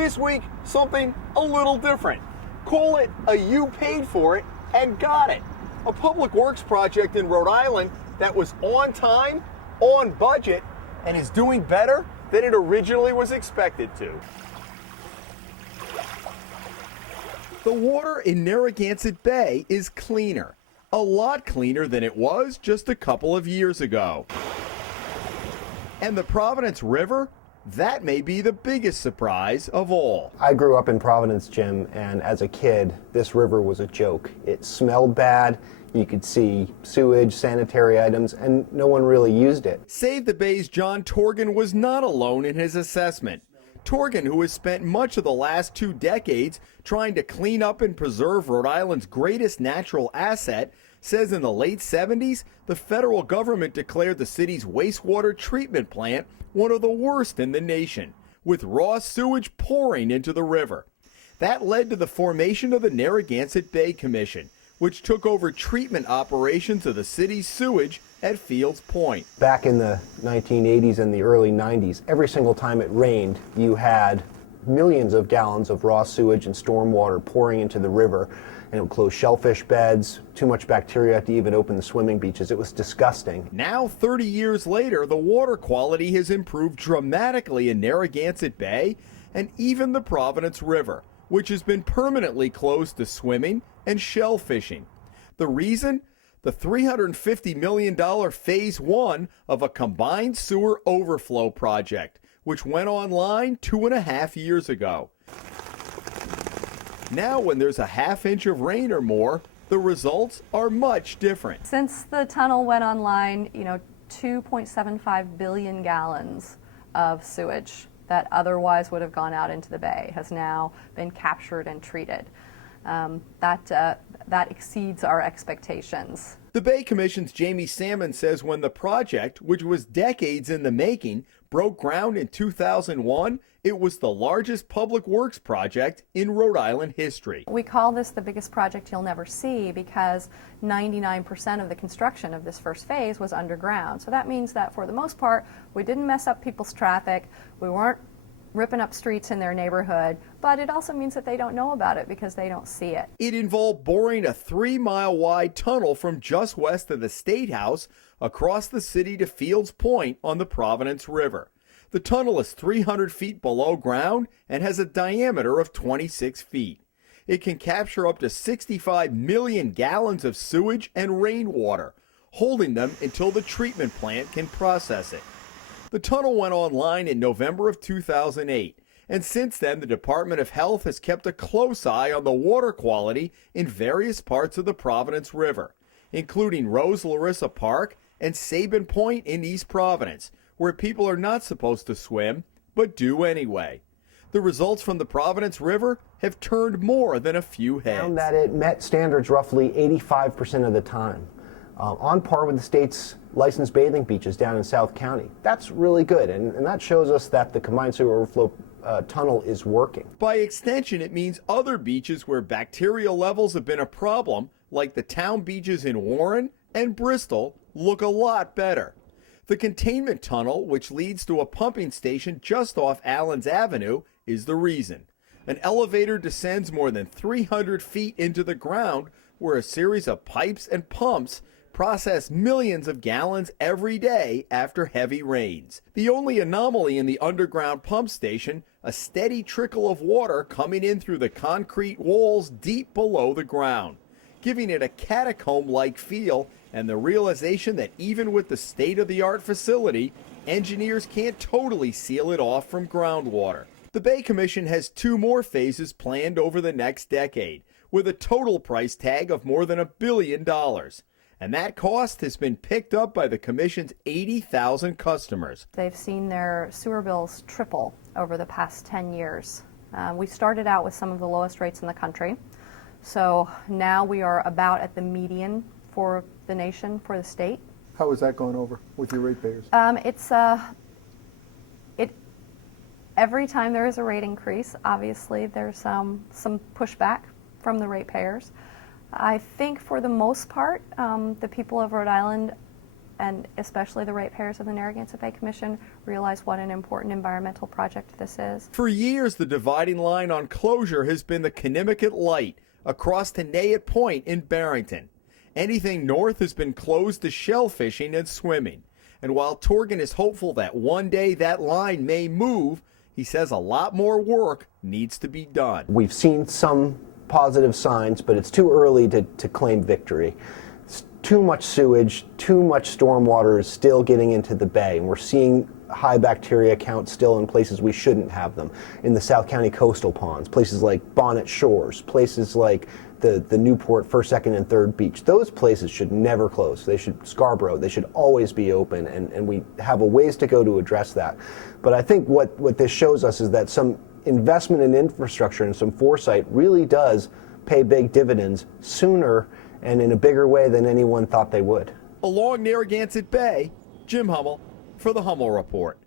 This week, something a little different. Call it a you paid for it and got it. A public works project in Rhode Island that was on time, on budget, and is doing better than it originally was expected to. The water in Narragansett Bay is cleaner, a lot cleaner than it was just a couple of years ago. And the Providence River, that may be the biggest surprise of all. I grew up in Providence, Jim, and as a kid, this river was a joke. It smelled bad, you could see sewage, sanitary items, and no one really used it. Save the Bay's John Torgan was not alone in his assessment. Torgan, who has spent much of the last 2 decades trying to clean up and preserve Rhode Island's greatest natural asset, says in the late 70s, the federal government declared the city's wastewater treatment plant one of the worst in the nation, with raw sewage pouring into the river. That led to the formation of the Narragansett Bay Commission, which took over treatment operations of the city's sewage at Fields Point. Back in the 1980s and the early 90s, every single time it rained, you had millions of gallons of raw sewage and stormwater pouring into the river, and it would close shellfish beds, too much bacteria to even open the swimming beaches. It was disgusting. Now, 30 years later, the water quality has improved dramatically in Narragansett Bay and even the Providence River, which has been permanently closed to swimming and shellfishing. The reason? The $350 million Phase 1 of a combined sewer overflow project, which went online 2.5 years ago. Now, when there's a ½ inch of rain or more, the results are much different. Since the tunnel went online, 2.75 billion gallons of sewage that otherwise would have gone out into the bay has now been captured and treated. That exceeds our expectations. The Bay Commission's Jamie Salmon says when the project, which was decades in the making, broke ground in 2001, it was the largest public works project in Rhode Island history. We call this the biggest project you'll never see because 99% of the construction of this first phase was underground. So that means that for the most part, we didn't mess up people's traffic, we weren't ripping up streets in their neighborhood, but it also means that they don't know about it because they don't see it. It involved boring a 3-mile wide tunnel from just west of the State House across the city to Fields Point on the Providence River. The tunnel is 300 feet below ground and has a diameter of 26 feet. It can capture up to 65 million gallons of sewage and rainwater, holding them until the treatment plant can process it. The tunnel went online in November of 2008, and since then the Department of Health has kept a close eye on the water quality in various parts of the Providence River, including Rose Larissa Park and Sabin Point in East Providence, where people are not supposed to swim, but do anyway. The results from the Providence River have turned more than a few heads. Found that it met standards roughly 85% of the time. On par with the state's licensed bathing beaches down in South County. That's really good, and that shows us that the combined sewer overflow tunnel is working. By extension, it means other beaches where bacterial levels have been a problem, like the town beaches in Warren and Bristol, look a lot better. The containment tunnel, which leads to a pumping station just off Allens Avenue, is the reason. An elevator descends more than 300 feet into the ground, where a series of pipes and pumps process millions of gallons every day after heavy rains. The only anomaly in the underground pump station, a steady trickle of water coming in through the concrete walls deep below the ground, giving it a catacomb-like feel and the realization that even with the state-of-the-art facility, engineers can't totally seal it off from groundwater. The Bay Commission has 2 more phases planned over the next decade, with a total price tag of more than $1 billion. And that cost has been picked up by the Commission's 80,000 customers. They've seen their sewer bills triple over the past 10 years. We started out with some of the lowest rates in the country. So now we are about at the median for the nation, for the state. How is that going over with your ratepayers? Every time there is a rate increase, obviously there's some pushback from the ratepayers. I think for the most part, the people of Rhode Island and especially the ratepayers of the Narragansett Bay Commission realize what an important environmental project this is. For years, the dividing line on closure has been the Kennemicut Light across to Nayet Point in Barrington. Anything north has been closed to shell fishing and swimming. And while Torgan is hopeful that one day that line may move, he says a lot more work needs to be done. We've seen some positive signs, but it's too early to claim victory. It's too much sewage, too much stormwater is still getting into the bay, and we're seeing high bacteria counts still in places we shouldn't have them. In the South County coastal ponds, places like Bonnet Shores, places like the Newport First, Second, and Third Beach. Those places should never close. They should, Scarborough, they should always be open, and we have a ways to go to address that. But I think what this shows us is that some investment in infrastructure and some foresight really does pay big dividends sooner and in a bigger way than anyone thought they would. Along Narragansett Bay, Jim Hummel for the Hummel Report.